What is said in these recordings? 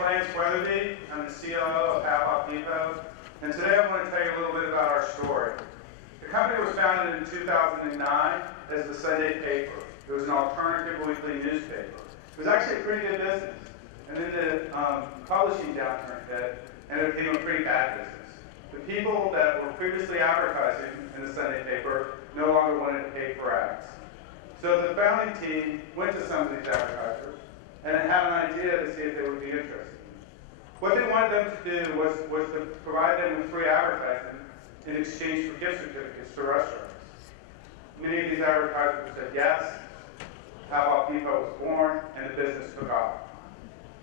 Lance Weatherby. I'm the COO of Hap Hop Depot, and today I want to tell you a little bit about our story. The company was founded in 2009 as the Sunday paper. It was an alternative weekly newspaper. It was actually a pretty good business, and then the publishing downturn hit, and it became a pretty bad business. The people that were previously advertising in the Sunday paper no longer wanted to pay for ads. So the founding team went to some of these advertisers and had an idea to see if they would be interested. What they wanted them to do was to provide them with free advertising in exchange for gift certificates to restaurants. Many of these advertisers said yes. Hap Hop Depot was born, and the business took off.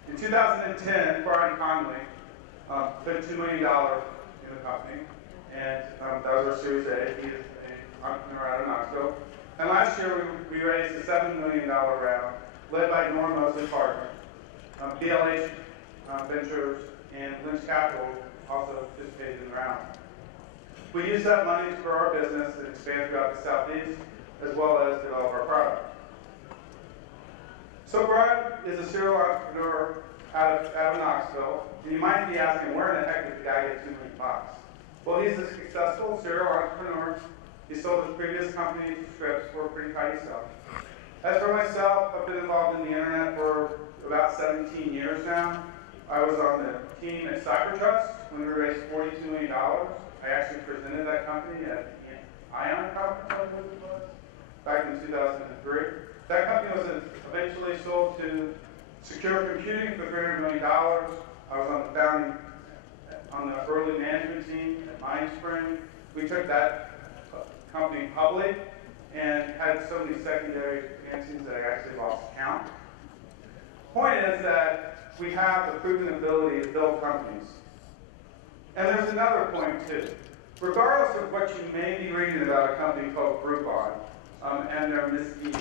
In 2010, Brian Conley put $2 million in the company, and that was our Series A. He is an entrepreneur out of Knoxville. And last year, we raised a $7 million round, led by Norm Mosley Partners. BLH Ventures and Lynch Capital also participated in the round. We used that money to grow our business and expand throughout the Southeast, as well as develop our product. So Brian is a serial entrepreneur out of Knoxville, and you might be asking, where in the heck did the guy get $2 million? Well, he's a successful serial entrepreneur. He sold his previous company scripts for a pretty tidy sum. As for myself, I've been involved in the internet for about 17 years now. I was on the team at Cybertrust when we raised $42 million. I actually presented that company at the ION conference, I believe it was, back in 2003. That company was eventually sold to Secure Computing for $300 million. I was on the early management team at Mindspring. We took that company public and had so many secondary financings that I actually lost count. Point is that we have the proven ability to build companies. And there's another point too. Regardless of what you may be reading about a company called Groupon and their misdeeds,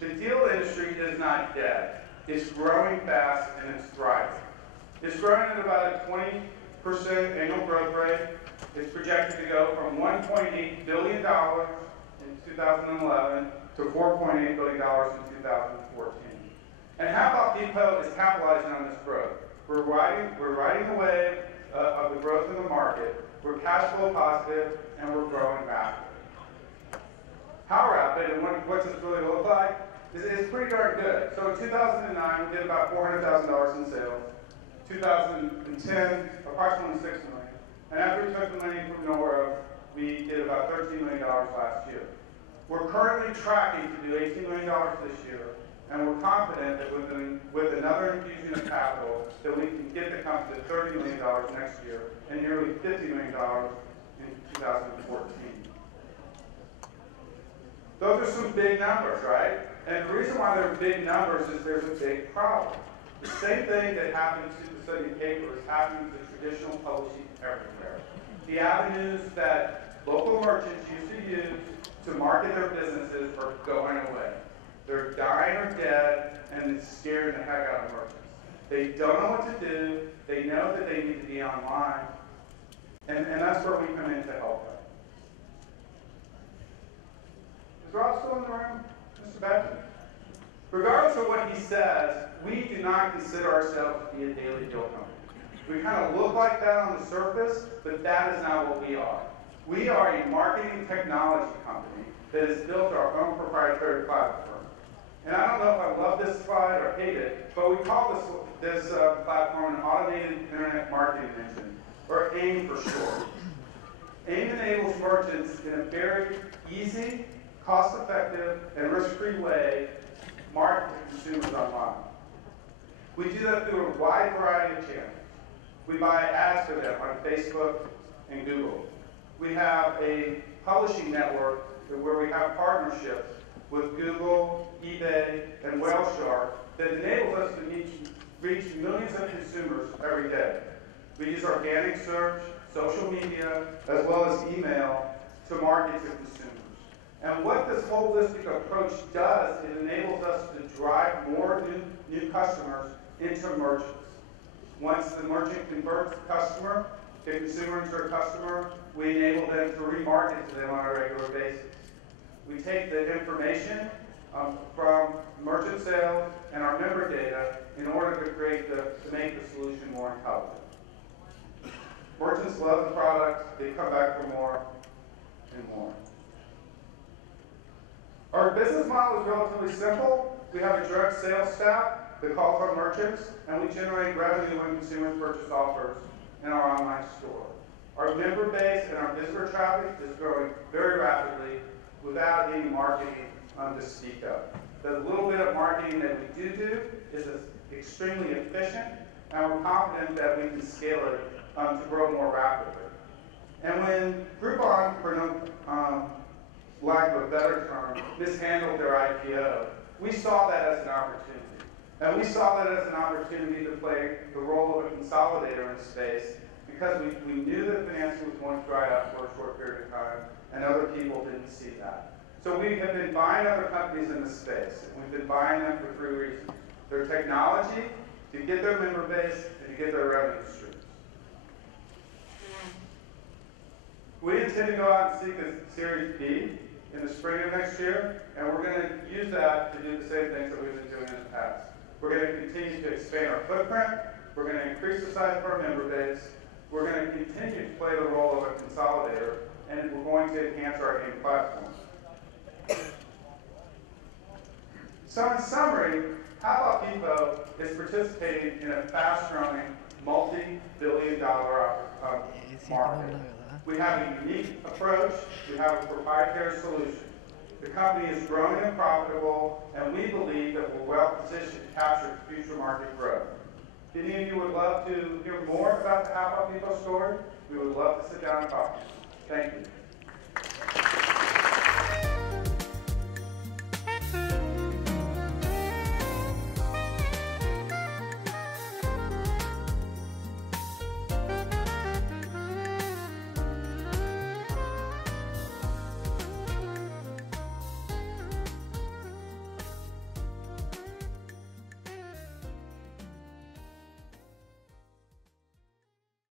the deal industry is not dead. It's growing fast and it's thriving. It's growing at about a 20% annual growth rate. It's projected to go from $1.8 billion in 2011 to $4.8 billion in 2014. And Hap Hop Depot is capitalizing on this growth. We're riding the wave of the growth in the market. We're cash flow positive, and we're growing rapidly. How rapid, and what does this really look like? It's pretty darn good. So in 2009, we did about $400,000 in sales. 2010, approximately $6 million. And after we took the money from Nora, we did about $13 million last year. We're currently tracking to do $18 million this year, and we're confident that with another infusion of capital, that we can get the company to $30 million next year and nearly $50 million in 2014. Those are some big numbers, right? And the reason why they're big numbers is there's a big problem. The same thing that happened to the Sunday paper is happening to traditional publishing everywhere. The avenues that local merchants used to use to market their businesses are going away. They're dying or dead, and it's scaring the heck out of merchants. They don't know what to do. They know that they need to be online, and that's where we come in to help them. Is Rob still in the room? Mr. Benjamin? Regardless of what he says, we do not consider ourselves to be a daily deal company. We kind of look like that on the surface, but that is not what we are. We are a marketing technology company that has built our own proprietary platform. And I don't know if I love this slide or hate it, but we call this platform an automated internet marketing engine, or AIM for short. AIM enables merchants in a very easy, cost-effective, and risk-free way market to consumers online. We do that through a wide variety of channels. We buy ads for them on Facebook and Google. We have a publishing network where we have partnerships with Google, eBay, and Whaleshark that enables us to reach millions of consumers every day. We use organic search, social media, as well as email to market to consumers. And what this holistic approach does, it enables us to drive more new customers into merchants. Once the merchant converts the consumer into a customer, we enable them to remarket to them on a regular basis. We take the information from merchant sales and our member data in order to make the solution more intelligent. Merchants love the product, they come back for more and more. Our business model is relatively simple. We have a direct sales staff that calls on merchants, and we generate revenue when consumers purchase offers in our online store. Our member base and our visitor traffic is growing very rapidly without any marketing to speak of. The little bit of marketing that we do is extremely efficient, and we're confident that we can scale it to grow more rapidly. And when Groupon, for no lack of a better term, mishandled their IPO, we saw that as an opportunity. And we saw that as an opportunity to play the role of a consolidator in the space because we knew that financing was going to dry up for a short period of time, and other people didn't see that. So we have been buying other companies in the space. We've been buying them for 3 reasons. Their technology, to get their member base, and to get their revenue streams. We intend to go out and seek a Series B in the spring of next year, and we're going to use that to do the same things that we've been doing in the past. We're going to continue to expand our footprint. We're going to increase the size of our member base. We're going to continue to play the role of a consolidator, and we're going to enhance our game platform. So in summary, HowAboutDepot is participating in a fast-growing, multi-billion-dollar market. We have a unique approach. We have a proprietary solution. The company is growing and profitable, and we believe that we're well positioned to capture future market growth. If any of you would love to hear more about the HowAboutDepot story, we would love to sit down and talk to you. Thank you.